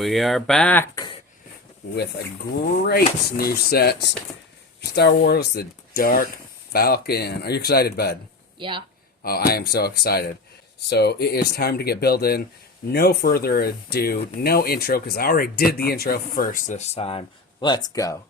We are back with a great new set. Star Wars The Dark Falcon. Are you excited, bud? Yeah. Oh, I am so excited. So it is time to get built in. No further ado, no intro, because I already did the intro first this time. Let's go.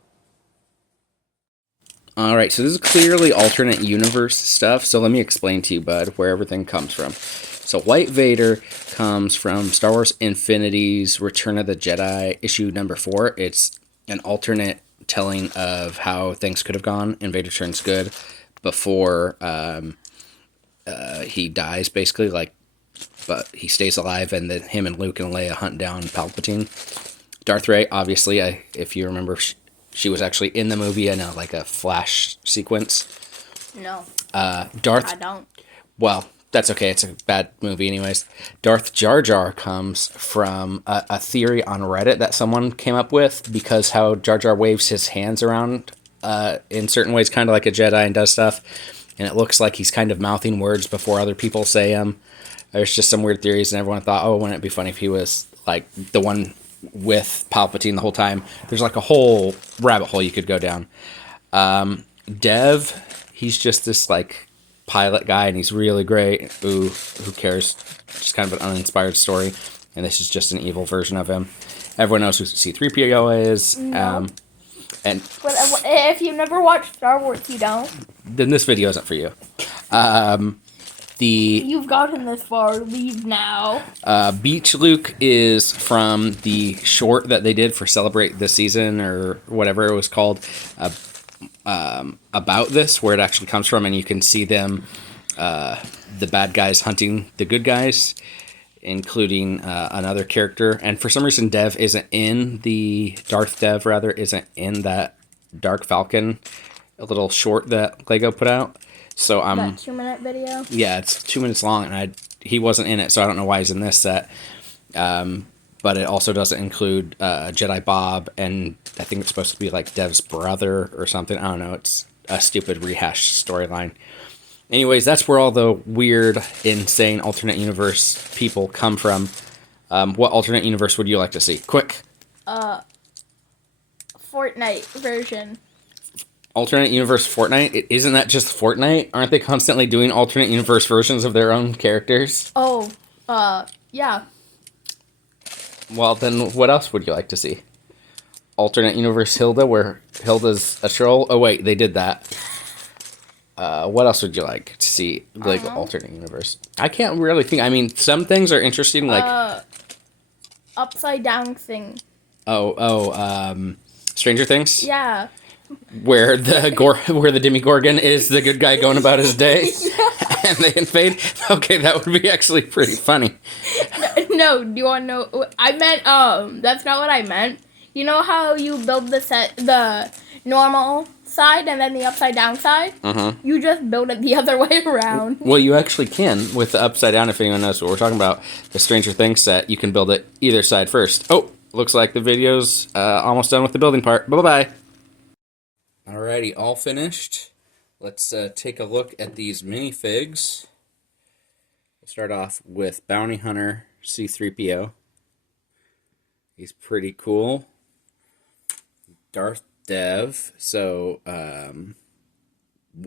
Alright, so this is clearly alternate universe stuff, so let me explain to you, bud, where everything comes from. So White Vader comes from Star Wars Infinity's Return of the Jedi, issue number 4. It's an alternate telling of how things could have gone in Vader Turns Good before he dies, basically, but he stays alive, and then him and Luke and Leia hunt down Palpatine. Darth Rey, obviously, if you remember, she was actually in the movie in a flash sequence. No. I don't. Well, that's okay. It's a bad movie anyways. Darth Jar Jar comes from a theory on Reddit that someone came up with, because how Jar Jar waves his hands around in certain ways, kind of like a Jedi, and does stuff. And it looks like he's kind of mouthing words before other people say them. There's just some weird theories, and everyone thought, oh, wouldn't it be funny if he was like the one with Palpatine the whole time? There's like a whole rabbit hole you could go down. Dev, he's just this pilot guy, and he's really great. Ooh, who cares? Just kind of an uninspired story, and this is just an evil version of him. Everyone knows who C-3PO is. No. And But if you've never watched Star Wars, you don't. Then this video isn't for you. You've gotten this far. Leave now. Beach Luke is from the short that they did for Celebrate This Season, or whatever it was called, about this, where it actually comes from, and you can see them, the bad guys hunting the good guys, including another character. And for some reason, Darth Dev isn't in that Dark Falcon, a little short that Lego put out. So I'm that 2-minute video. Yeah, it's 2 minutes long, and he wasn't in it, so I don't know why he's in this set. But it also doesn't include Jedi Bob, and I think it's supposed to be like Dev's brother or something. I don't know. It's a stupid rehashed storyline. Anyways, that's where all the weird, insane alternate universe people come from. What alternate universe would you like to see? Quick. Fortnite version. Alternate universe Fortnite? Isn't that just Fortnite? Aren't they constantly doing alternate universe versions of their own characters? Oh, yeah. Well, then what else would you like to see? Alternate universe Hilda, where Hilda's a troll? Oh, wait, they did that. What else would you like to see? Alternate universe. I can't really think. I mean, some things are interesting, upside down thing. Stranger Things? Yeah. Where the Demogorgon is the good guy going about his day, and they invade. Okay, that would be actually pretty funny. No, do you want to know? I meant that's not what I meant. You know how you build the normal side and then the upside down side? Mm-hmm. You just build it the other way around. Well, you actually can with the upside down. If anyone knows what we're talking about, the Stranger Things set, you can build it either side first. Oh, looks like the video's almost done with the building part. Bye-bye. Alrighty, all finished. Let's take a look at these minifigs. We'll start off with Bounty Hunter C-3PO. He's pretty cool. Darth Dev. So,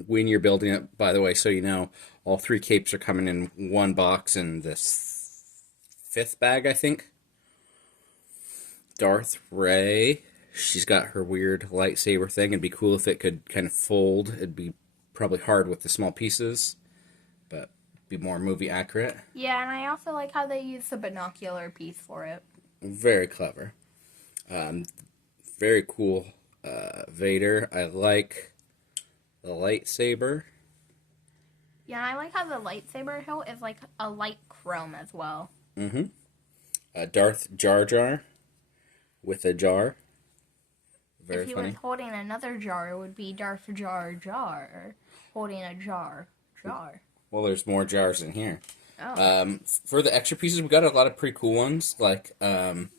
when you're building it, by the way, so you know, all 3 capes are coming in one box in this 5th bag, I think. Darth Rey. She's got her weird lightsaber thing. It'd be cool if it could kind of fold. It'd be probably hard with the small pieces, but be more movie accurate. Yeah, and I also like how they use the binocular piece for it. Very clever. Very cool Vader. I like the lightsaber. Yeah, and I like how the lightsaber hilt is like a light chrome as well. Mm-hmm. Darth Jar Jar with a jar. Very if he funny. was holding another jar, it would be Darth Jar Jar holding a jar. Well, there's more jars in here. Oh. For the extra pieces, we got a lot of pretty cool ones, like the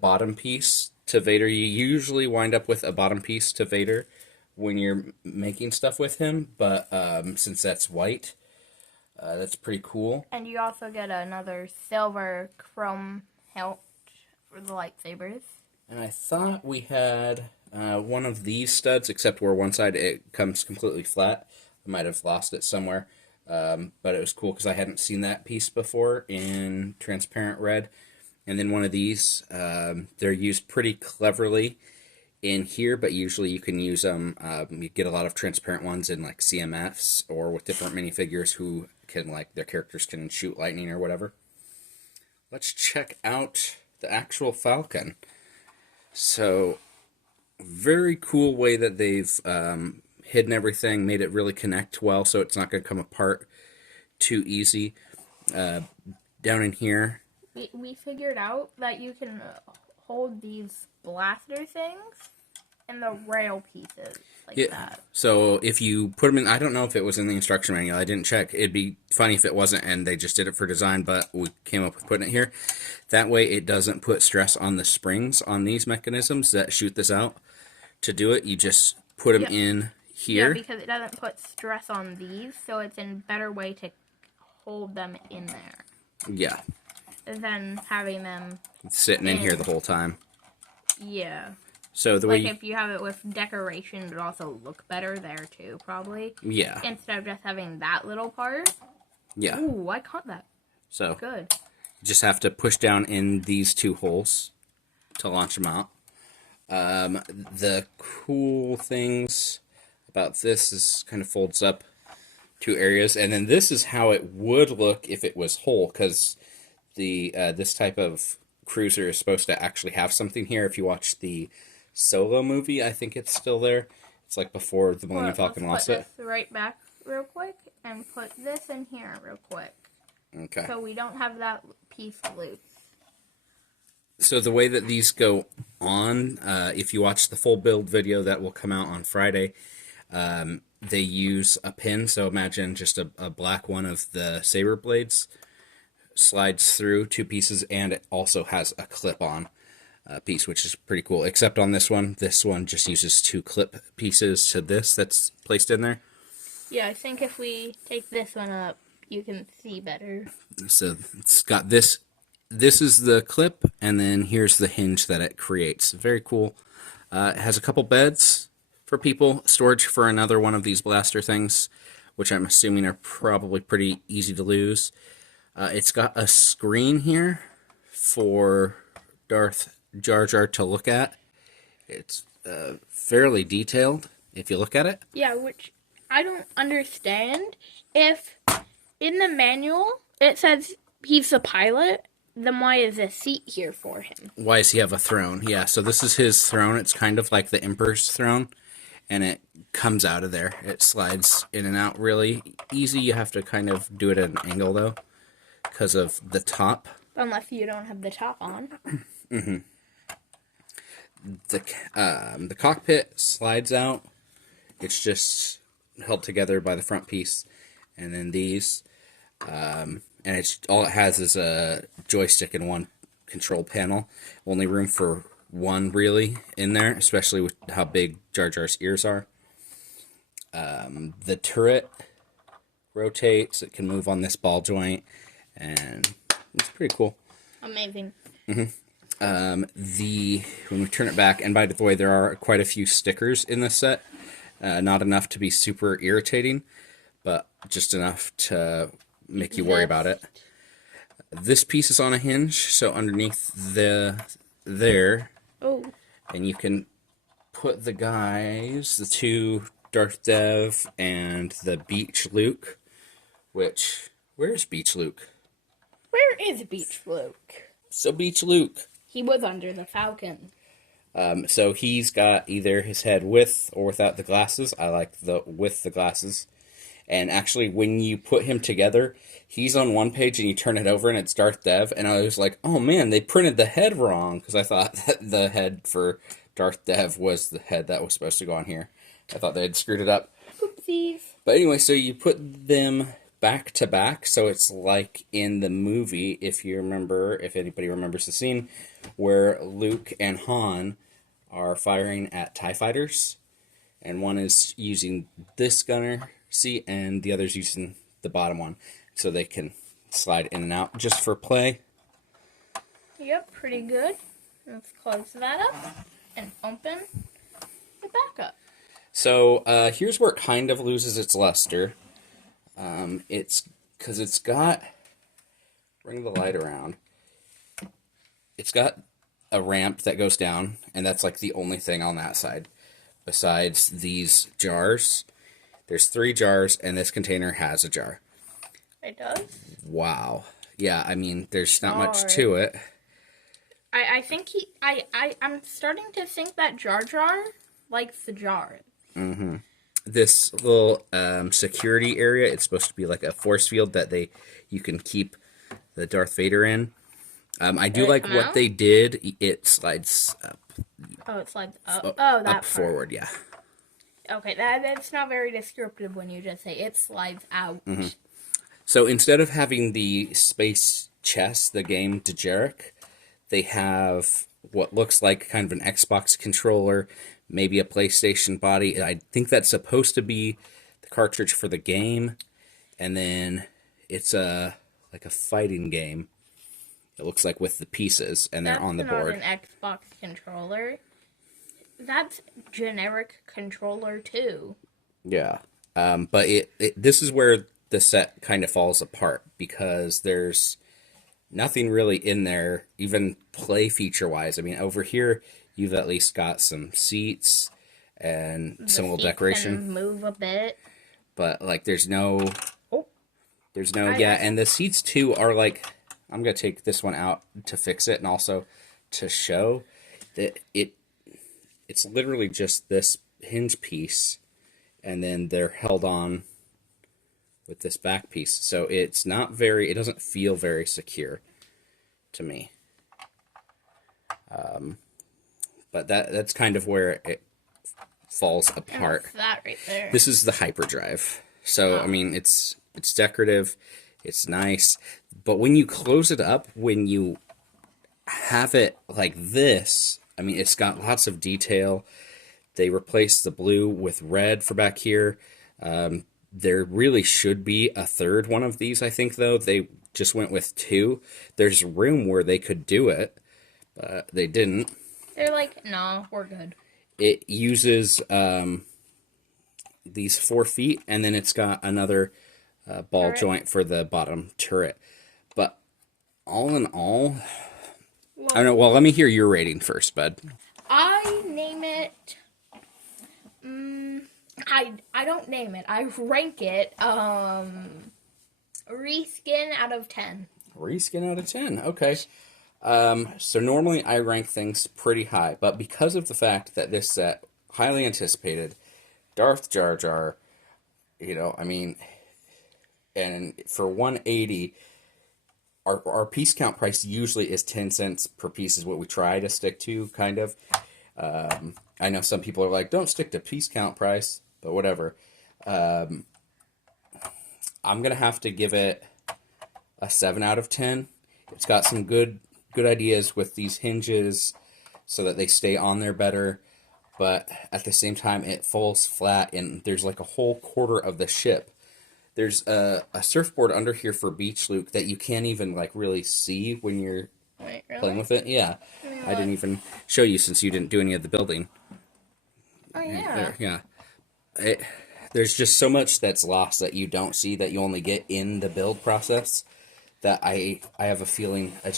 bottom piece to Vader. You usually wind up with a bottom piece to Vader when you're making stuff with him, but since that's white, that's pretty cool. And you also get another silver chrome hilt for the lightsabers. And I thought we had one of these studs, except where one side it comes completely flat. I might have lost it somewhere. But it was cool because I hadn't seen that piece before in transparent red. And then one of these, they're used pretty cleverly in here, but usually you can use them. You get a lot of transparent ones in like CMFs or with different minifigures who can, like, their characters can shoot lightning or whatever. Let's check out the actual Falcon. So, very cool way that they've hidden everything, made it really connect well so it's not going to come apart too easy. Down in here, we figured out that you can hold these blaster things in the rail pieces like that. So if you put them in, I don't know if it was in the instruction manual, I didn't check. It'd be funny if it wasn't and they just did it for design, but we came up with putting it here. That way it doesn't put stress on the springs on these mechanisms that shoot this out. To do it, you just put them in here. Yeah, because it doesn't put stress on these, so it's a better way to hold them in there. Yeah. Than having them sitting in here the whole time. Yeah. So the like way if you have it with decoration, it would also look better there too, probably. Yeah. Instead of just having that little part. Yeah. Ooh, I caught that. So good. You just have to push down in these two holes to launch them out. The cool things about this is kind of folds up two areas, and then this is how it would look if it was whole, because the this type of cruiser is supposed to actually have something here. If you watch the Solo movie, I think it's still there. It's like before the Millennium Falcon lost it. Put this right back real quick and put this in here real quick. Okay. So we don't have that piece loose. So the way that these go on, if you watch the full build video that will come out on Friday, they use a pin. So imagine just a black one of the saber blades slides through two pieces, and it also has a clip-on piece, which is pretty cool. Except on this one just uses two clip pieces to this that's placed in there. Yeah, I think if we take this one up, you can see better. So it's got this. This is the clip, and then here's the hinge that it creates. Very cool. It has a couple beds for people, storage for another one of these blaster things, which I'm assuming are probably pretty easy to lose. It's got a screen here for Darth Jar Jar to look at. It's fairly detailed if you look at it. Yeah, which I don't understand. If in the manual it says he's the pilot, then why is a seat here for him? Why does he have a throne? Yeah, so this is his throne. It's kind of like the Emperor's throne, and it comes out of there. It slides in and out really easy. You have to kind of do it at an angle, though, because of the top. Unless you don't have the top on. Mm-hmm. The cockpit slides out. It's just held together by the front piece, and then these, and it's all it has is a joystick and one control panel. Only room for one really in there, especially with how big Jar Jar's ears are. The turret rotates. It can move on this ball joint, and it's pretty cool. Amazing. Mm-hmm. When we turn it back, and by the way, there are quite a few stickers in this set. Not enough to be super irritating, but just enough to make you worry about it. This piece is on a hinge, so underneath there, and you can put the guys, the two Darth Dev and the Beach Luke, where's Beach Luke? Where is Beach Luke? So Beach Luke. He was under the Falcon. So he's got either his head with or without the glasses. I like the with the glasses. And actually, when you put him together, he's on one page and you turn it over and it's Darth Dev. And I was like, oh man, they printed the head wrong. Because I thought that the head for Darth Dev was the head that was supposed to go on here. I thought they had screwed it up. Oopsies. But anyway, so you put them back to back. So it's like in the movie, if anybody remembers the scene, where Luke and Han are firing at TIE fighters. And one is using this gunner seat and the other's using the bottom one. So they can slide in and out just for play. Yep, pretty good. Let's close that up and open it back up. So here's where it kind of loses its luster. It's because it's got, bring the light around. It's got a ramp that goes down, and that's like the only thing on that side. Besides these jars, there's 3 jars, and this container has a jar. It does? Wow. Yeah, I mean, there's not much to it. I think I'm starting to think that Jar Jar likes the jar. Mm-hmm. This little security area, it's supposed to be like a force field that you can keep the Darth Vader in. I do like what they did. It slides up. Oh, it slides up. Oh, that up forward, yeah. Okay, that's not very descriptive when you just say it slides out. Mm-hmm. So instead of having the space chess, the game Dejarik, they have what looks like kind of an Xbox controller, maybe a PlayStation body. I think that's supposed to be the cartridge for the game, and then it's like a fighting game. It looks like with the pieces, and they're on the board. That's not an Xbox controller. That's generic controller too. Yeah, but this is where the set kind of falls apart, because there's nothing really in there, even play feature-wise. I mean, over here, you've at least got some seats and some little decoration. Can move a bit. But, like, there's no... and the seats, too, are, like... I'm going to take this one out to fix it, and also to show that it's literally just this hinge piece, and then they're held on with this back piece. So it's not very, it doesn't feel very secure to me. But that's kind of where it falls apart. What's that right there? This is the hyperdrive. So, I mean, it's decorative, it's nice, but when you close it up, when you have it like this, I mean, it's got lots of detail. They replaced the blue with red for back here. There really should be a third one of these, I think, though. They just went with 2. There's room where they could do it, but they didn't. They're like, no, we're good. It uses these 4 feet, and then it's got another ball joint for the bottom turret. But all in all, I don't know. Well, let me hear your rating first, bud. I name it... I don't name it. I rank it reskin out of 10. Reskin out of 10. Okay. So normally I rank things pretty high, but because of the fact that this set, highly anticipated, Darth Jar Jar, I mean, and for 180, our piece count price usually is 10 cents per piece is what we try to stick to, kind of. I know some people are like, don't stick to piece count price, but whatever. I'm going to have to give it a 7 out of 10. It's got some good ideas with these hinges so that they stay on there better, but at the same time it falls flat, and there's like a whole quarter of the ship. There's a surfboard under here for Beach Luke that you can't even like really see when you're playing with it. Yeah, I didn't even show you since you didn't do any of the building. Oh yeah. Yeah. There's just so much that's lost that you don't see, that you only get in the build process, that I have a feeling I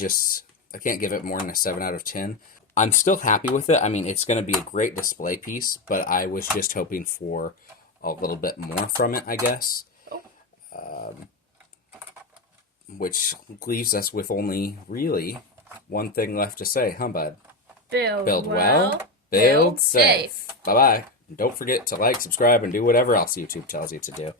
can't give it more than a 7 out of 10. I'm still happy with it. I mean, it's going to be a great display piece, but I was just hoping for a little bit more from it, I guess. Which leaves us with only really one thing left to say, huh, bud? Build well, build safe. Bye-bye. Don't forget to like, subscribe, and do whatever else YouTube tells you to do.